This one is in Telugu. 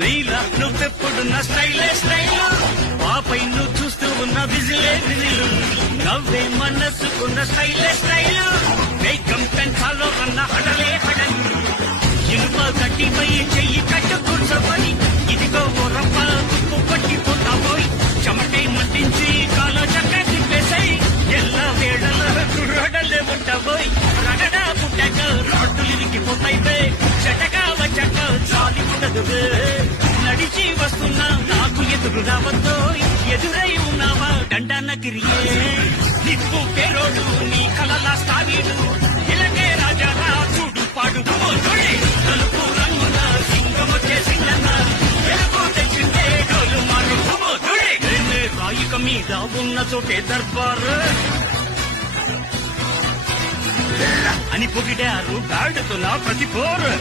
నీలా నువ్వెప్పుడు నా స్టైలే స్టైల్, పాపై నువ్వు చూస్తూ ఉన్న విజిలే విజిలు, నవ్వే మనసుకున్న స్టైలే స్టైల్, వేగం పెంచాలో అన్న హడలే హడలు, ఇనుప గట్టిపై చెయ్యి కట్టు కూర్చోబోయి, ఇదిగో ఓ రప్ప తుప్పు పట్టిపోతాబోయ్, చెమటే మంటించి కాలో చక్క తిప్పేసాయి, ఎల్ల వేళల కుర్రడలే ఉంటాబోయ్, రగడా పుట్టక రాడ్డులు ఇరిగిపోతాయి బే, చెటగా వచ్చాక చాలి ఉండదు బే, నడిచి వస్తున్నా నాకు ఎదురు రావద్దో, ఎదురై ఉన్నావా దండాన గిరియే, నిప్పు పేరోడు నీ కలలా స్టావీడు, ఇలాగే రాజారా చూడు పాడు నలుపు రంగుల సింగం వచ్చే సింగన్న, వెలుగు తెచ్చిందే డోలు మారు రాయిక మీద ఉన్న చోటే దర్బారు అని పొగిడారు గాడుతున్న ప్రతి పోరు.